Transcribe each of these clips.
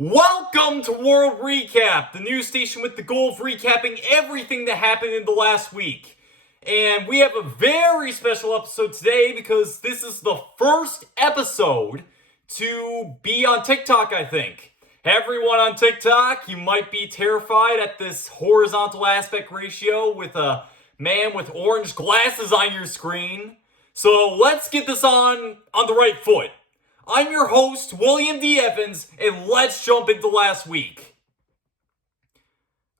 Welcome to World Recap, the news station with the goal of recapping everything that happened in the last week. And we have a very special episode today because this is the first episode to be on TikTok, I think. Everyone on TikTok, you might be terrified at this horizontal aspect ratio with a man with orange glasses on your screen. So let's get this on the right foot. I'm your host, William D. Evans, and let's jump into last week.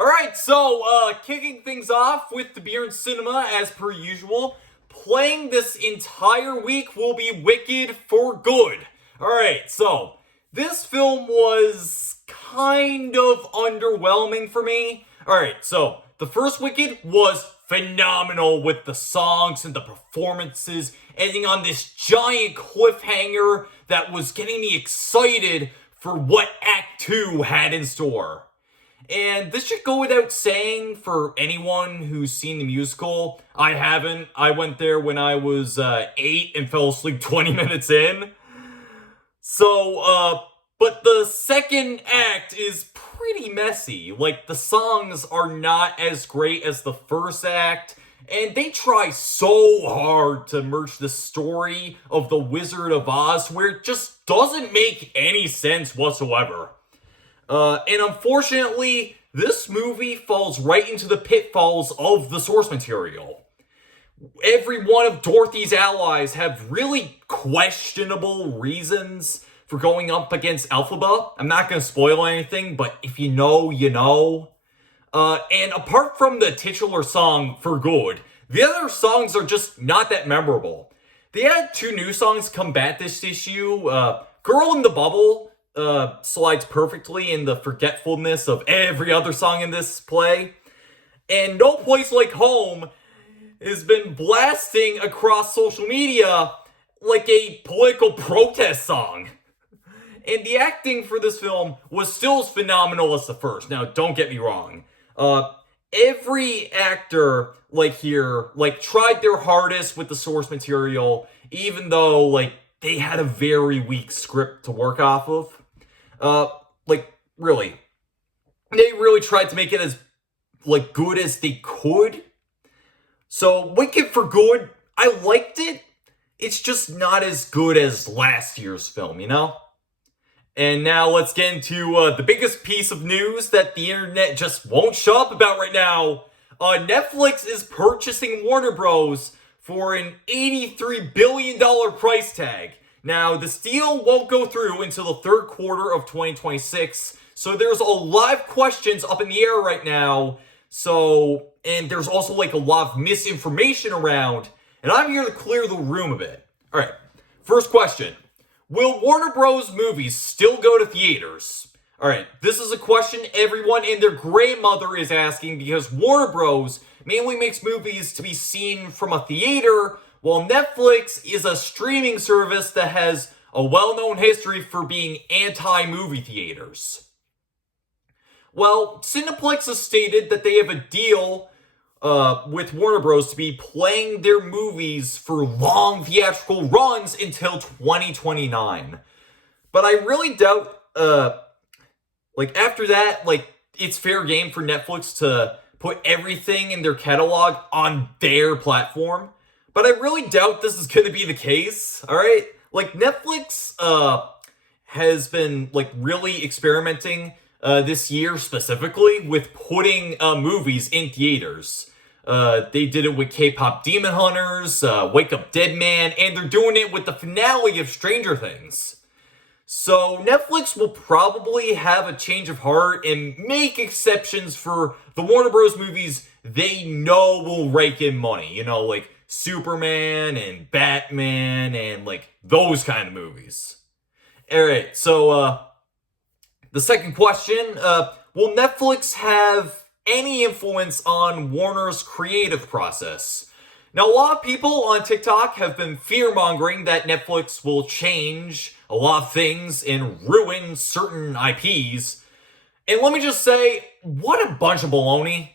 Alright, so, kicking things off with the beer and cinema, as per usual. Playing this entire week will be Wicked for Good. Alright, so, this film was kind of underwhelming for me. Alright, so, the first Wicked was phenomenal with the songs and the performances, ending on this giant cliffhanger that was getting me excited for what Act 2 had in store. And this should go without saying for anyone who's seen the musical. I haven't. I went there when I was 8 and fell asleep 20 minutes in. So, but the second act is pretty messy. Like, the songs are not as great as the first act, and they try so hard to merge the story of the Wizard of Oz where it just doesn't make any sense whatsoever. And unfortunately, this movie falls right into the pitfalls of the source material. Every one of Dorothy's allies have really questionable reasons for going up against Elphaba. I'm not going to spoil anything, but if you know, you know. And apart from the titular song, For Good, the other songs are just not that memorable. They had 2 new songs combat this issue. Girl in the Bubble slides perfectly in the forgetfulness of every other song in this play. And No Place Like Home has been blasting across social media like a political protest song. And the acting for this film was still as phenomenal as the first. Now, don't get me wrong. Every actor, tried their hardest with the source material, even though, they had a very weak script to work off of. Really. They really tried to make it as, good as they could. So, Wicked for Good, I liked it. It's just not as good as last year's film, you know? And now let's get into the biggest piece of news that the internet just won't shut up about right now. Netflix is purchasing Warner Bros. For an $83 billion price tag. Now, this deal won't go through until the third quarter of 2026, so there's a lot of questions up in the air right now. And there's also a lot of misinformation around, and I'm here to clear the room a bit. Alright, first question. Will Warner Bros. Movies still go to theaters? Alright, this is a question everyone and their grandmother is asking because Warner Bros. Mainly makes movies to be seen from a theater, while Netflix is a streaming service that has a well-known history for being anti-movie theaters. Well, Cineplex has stated that they have a deal with Warner Bros. To be playing their movies for long theatrical runs until 2029. But I really doubt, after that, it's fair game for Netflix to put everything in their catalog on their platform. But I really doubt this is going to be the case, alright? Netflix has been, really experimenting this year specifically with putting movies in theaters. They did it with K-Pop Demon Hunters, Wake Up Dead Man, and they're doing it with the finale of Stranger Things. So Netflix will probably have a change of heart and make exceptions for the Warner Bros. Movies they know will rake in money. You know, like Superman and Batman and those kind of movies. Alright, so the second question, will Netflix have any influence on Warner's creative process? Now, a lot of people on TikTok have been fear-mongering that Netflix will change a lot of things and ruin certain IPs. And let me just say, what a bunch of baloney.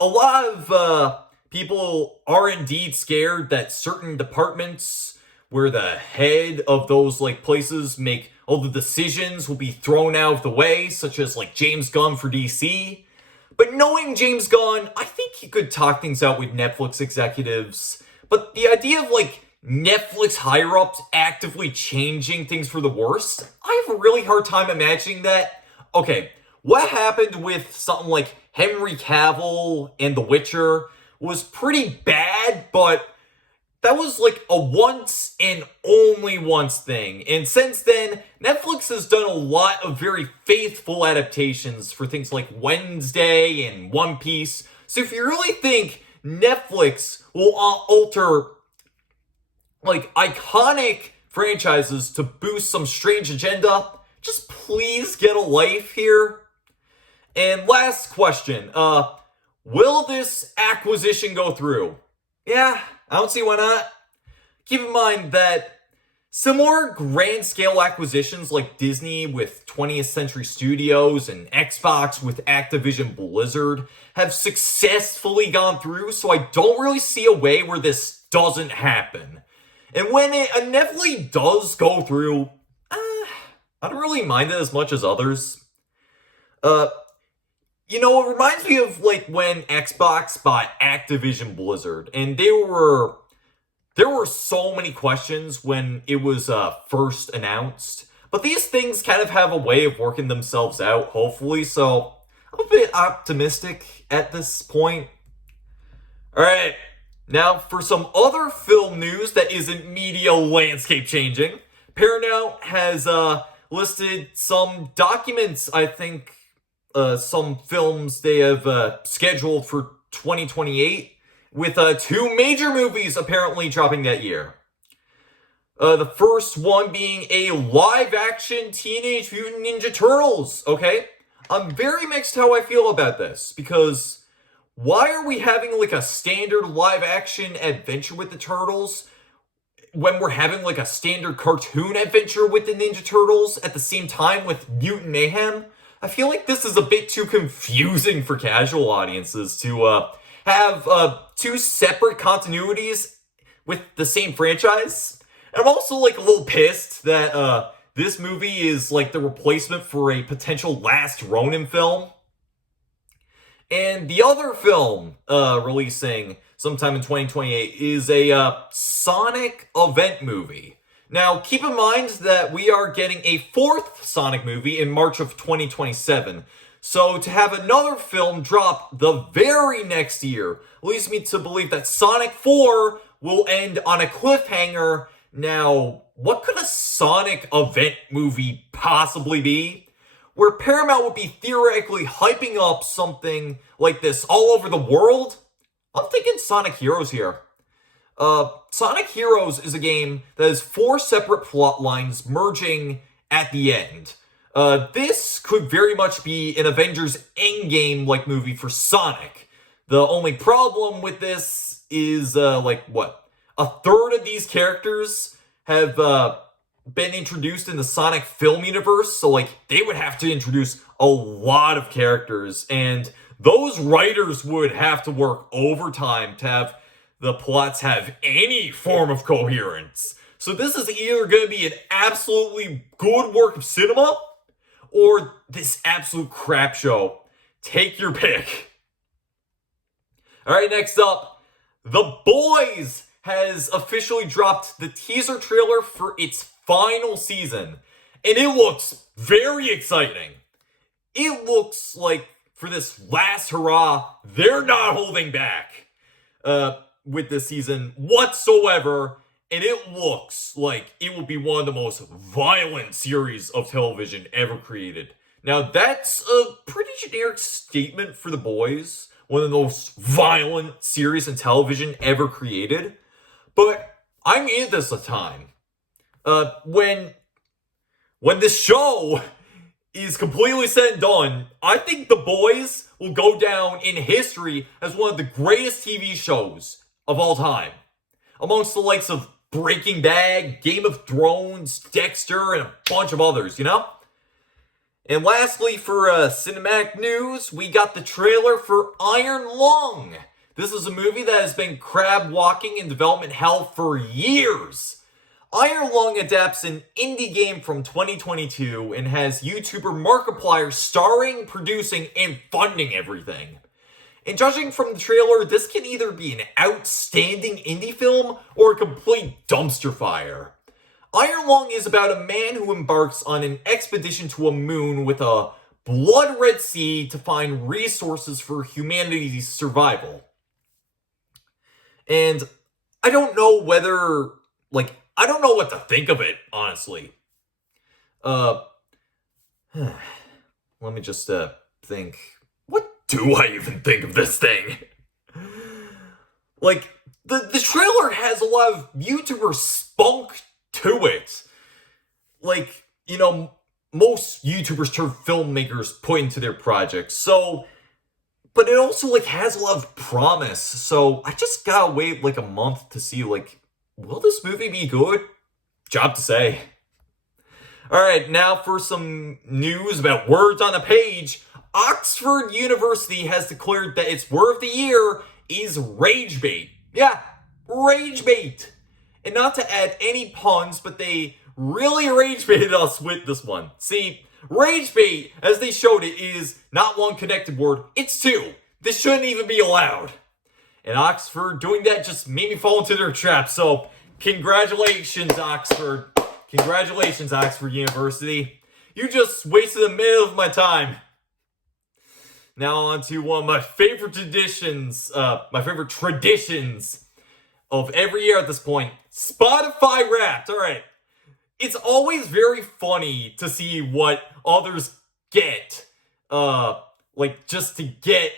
A lot of people are indeed scared that certain departments where the head of those like places make all the decisions will be thrown out of the way, such as like James Gunn for DC. But knowing James Gunn, I think he could talk things out with Netflix executives. But the idea of like Netflix higher-ups actively changing things for the worst, I have a really hard time imagining that. Okay, what happened with something like Henry Cavill and The Witcher was pretty bad, but that was like a once and only once thing. And since then, Netflix has done a lot of very faithful adaptations for things like Wednesday and One Piece. So if you really think Netflix will alter like iconic franchises to boost some strange agenda, just please get a life here. And last question, will this acquisition go through? Yeah, I don't see why not. Keep in mind that similar grand scale acquisitions like Disney with 20th Century Studios and Xbox with Activision Blizzard have successfully gone through, so I don't really see a way where this doesn't happen. And when it inevitably does go through, I don't really mind it as much as others. It reminds me of like when Xbox bought Activision Blizzard, and there were so many questions when it was first announced. But these things kind of have a way of working themselves out, hopefully, so I'm a bit optimistic at this point. Alright, now for some other film news that isn't media landscape changing. Paramount has listed some documents, I think, some films they have scheduled for 2028, with two major movies apparently dropping that year. The first one being a live-action Teenage Mutant Ninja Turtles, okay? I'm very mixed how I feel about this, because why are we having like a standard live-action adventure with the Turtles when we're having like a standard cartoon adventure with the Ninja Turtles at the same time with Mutant Mayhem? I feel like this is a bit too confusing for casual audiences to have two separate continuities with the same franchise. And I'm also like a little pissed that this movie is like the replacement for a potential Last Ronin film. And the other film releasing sometime in 2028 is a Sonic event movie. Now, keep in mind that we are getting a fourth Sonic movie in March of 2027. So to have another film drop the very next year leads me to believe that Sonic 4 will end on a cliffhanger. Now, what could a Sonic event movie possibly be? Where Paramount would be theoretically hyping up something like this all over the world? I'm thinking Sonic Heroes here. Sonic Heroes is a game that has 4 separate plot lines merging at the end. This could very much be an Avengers Endgame-like movie for Sonic. The only problem with this is, a third of these characters have been introduced in the Sonic film universe, so they would have to introduce a lot of characters, and those writers would have to work overtime to have the plots have any form of coherence. So this is either going to be an absolutely good work of cinema, or this absolute crap show. Take your pick. Alright, next up, The Boys has officially dropped the teaser trailer for its final season, and it looks very exciting. It looks like for this last hurrah, they're not holding back with this season whatsoever, and it looks like it will be one of the most violent series of television ever created. Now, that's a pretty generic statement for The Boys, one of the most violent series in television ever created, but I'm in this a time. When this show is completely said and done, I think The Boys will go down in history as one of the greatest TV shows of all time, amongst the likes of Breaking Bad, Game of Thrones, Dexter, and a bunch of others, you know? And lastly, for cinematic news, we got the trailer for Iron Lung. This is a movie that has been crab walking in development hell for years. Iron Lung adapts an indie game from 2022 and has YouTuber Markiplier starring, producing, and funding everything. And judging from the trailer, this can either be an outstanding indie film or a complete dumpster fire. Iron Lung is about a man who embarks on an expedition to a moon with a blood-red sea to find resources for humanity's survival. And I don't know whether, I don't know what to think of it, honestly. Let me just, think. What do I even think of this thing? The trailer has a lot of YouTuber spunk to it. Most YouTubers turn filmmakers put into their projects. So, but it also, has a lot of promise. So, I just gotta wait, a month to see, will this movie be good? Job to say. Alright, now for some news about words on a page. Oxford University has declared that its word of the year is rage bait. Yeah, rage bait. And not to add any puns, but they really rage baited us with this one. See, rage bait, as they showed it, is not one connected word, it's two. This shouldn't even be allowed. And Oxford doing that just made me fall into their trap. So, congratulations, Oxford. Congratulations, Oxford University. You just wasted a minute of my time. Now on to one of my favorite traditions of every year at this point. Spotify Wrapped. Alright. It's always very funny to see what others get. Just to get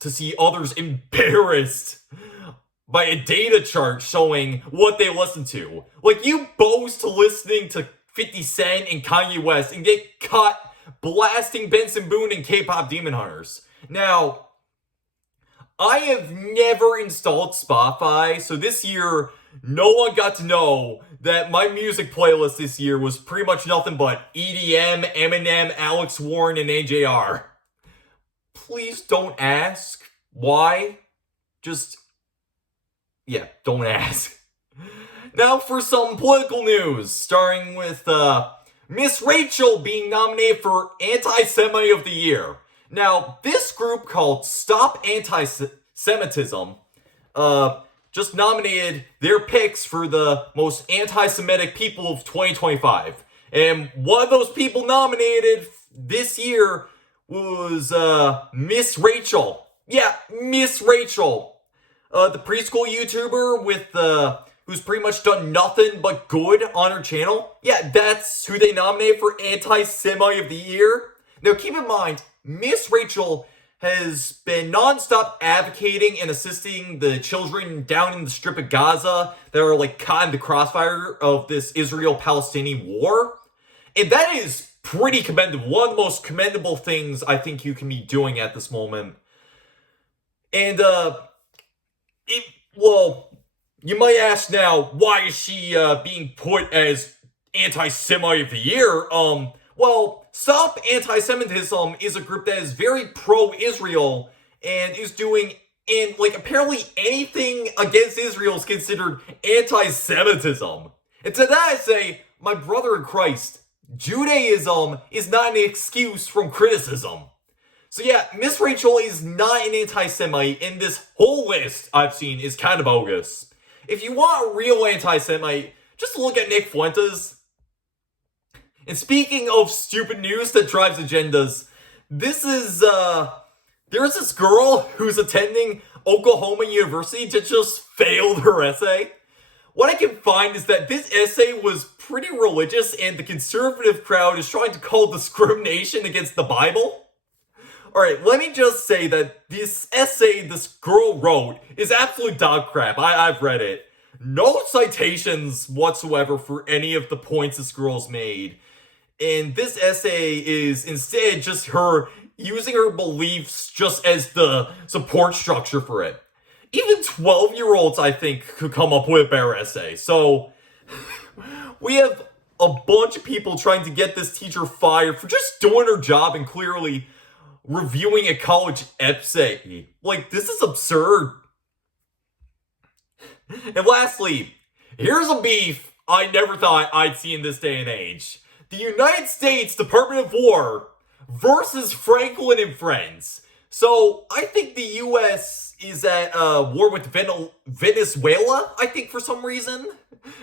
to see others embarrassed by a data chart showing what they listen to. You boast to listening to 50 Cent and Kanye West and get caught blasting Benson Boone and K-pop Demon Hunters. Now, I have never installed Spotify, so this year, no one got to know that my music playlist this year was pretty much nothing but EDM, Eminem, Alex Warren, and AJR. Please don't ask why. Don't ask. Now for some political news, starting with Miss Rachel being nominated for Anti-Semite of the Year. Now, this group called Stop Anti-Semitism just nominated their picks for the most anti-Semitic people of 2025. And one of those people nominated this year was Miss Rachel. Yeah, Miss Rachel. The preschool YouTuber with who's pretty much done nothing but good on her channel. Yeah, that's who they nominated for Anti-Semite of the Year. Now, keep in mind, Miss Rachel has been non-stop advocating and assisting the children down in the Strip of Gaza that are caught in the crossfire of this Israel-Palestinian war. And that is pretty commendable. One of the most commendable things I think you can be doing at this moment. And, you might ask now, why is she being put as Anti-Semite of the Year? Stop Anti-Semitism is a group that is very pro-Israel and is doing, and apparently anything against Israel is considered anti-Semitism. And to that I say, my brother in Christ, Judaism is not an excuse from criticism. So yeah, Miss Rachel is not an anti-Semite, and this whole list I've seen is kind of bogus. If you want a real anti-Semite, just look at Nick Fuentes. And speaking of stupid news that drives agendas, there's this girl who's attending Oklahoma University that just failed her essay. What I can find is that this essay was pretty religious and the conservative crowd is trying to call discrimination against the Bible. Alright, let me just say that this essay this girl wrote is absolute dog crap. I've read it. No citations whatsoever for any of the points this girl's made. And this essay is instead just her using her beliefs just as the support structure for it. Even 12-year-olds, I think, could come up with a better essay. So, we have a bunch of people trying to get this teacher fired for just doing her job and clearly reviewing a college essay. This is absurd. And lastly, here's a beef I never thought I'd see in this day and age. The United States Department of War versus Franklin and Friends. So, I think the US is at war with Venezuela, I think, for some reason.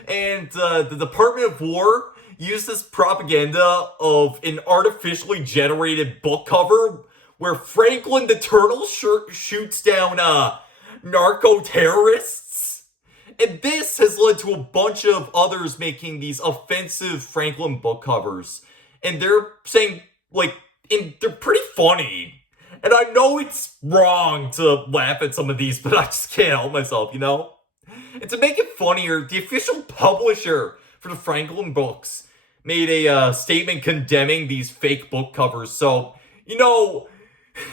And the Department of War used this propaganda of an artificially generated book cover where Franklin the Turtle shoots down narco-terrorists. And this has led to a bunch of others making these offensive Franklin book covers. And they're saying, like, they're pretty funny. And I know it's wrong to laugh at some of these, but I just can't help myself, you know? And to make it funnier, the official publisher for the Franklin books made a statement condemning these fake book covers. So, you know,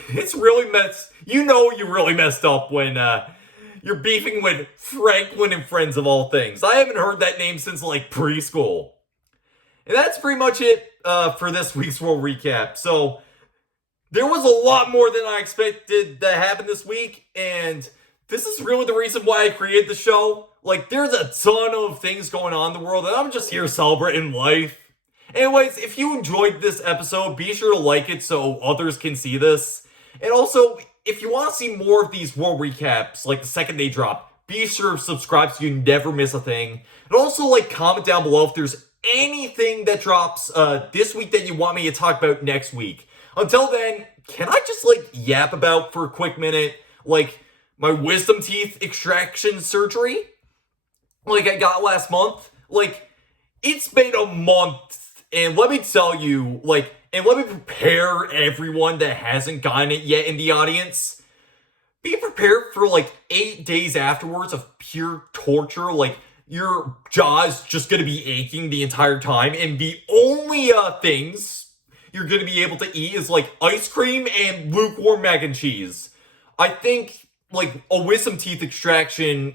it's really you really messed up when you're beefing with Franklin and Friends of all things. I haven't heard that name since, like, preschool. And that's pretty much it for this week's World Recap. So, there was a lot more than I expected to happen this week, and this is really the reason why I created the show. Like, there's a ton of things going on in the world, and I'm just here celebrating life. Anyways, if you enjoyed this episode, be sure to like it so others can see this. And also, if you want to see more of these World Recaps, like the second they drop, be sure to subscribe so you never miss a thing. And also, like, comment down below if there's anything that drops this week that you want me to talk about next week. Until then, can I just, like, yap about for a quick minute, like, my wisdom teeth extraction surgery? Like I got last month? Like, it's been a month, and let me tell you, like, and let me prepare everyone that hasn't gotten it yet in the audience. Be prepared for, like, 8 days afterwards of pure torture. Like, your jaw's just gonna be aching the entire time, and the only things you're gonna be able to eat is, like, ice cream and lukewarm mac and cheese. I think, like, a wisdom teeth extraction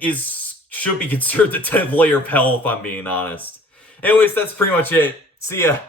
should be considered the 10th layer of hell, if I'm being honest. Anyways, that's pretty much it. See ya.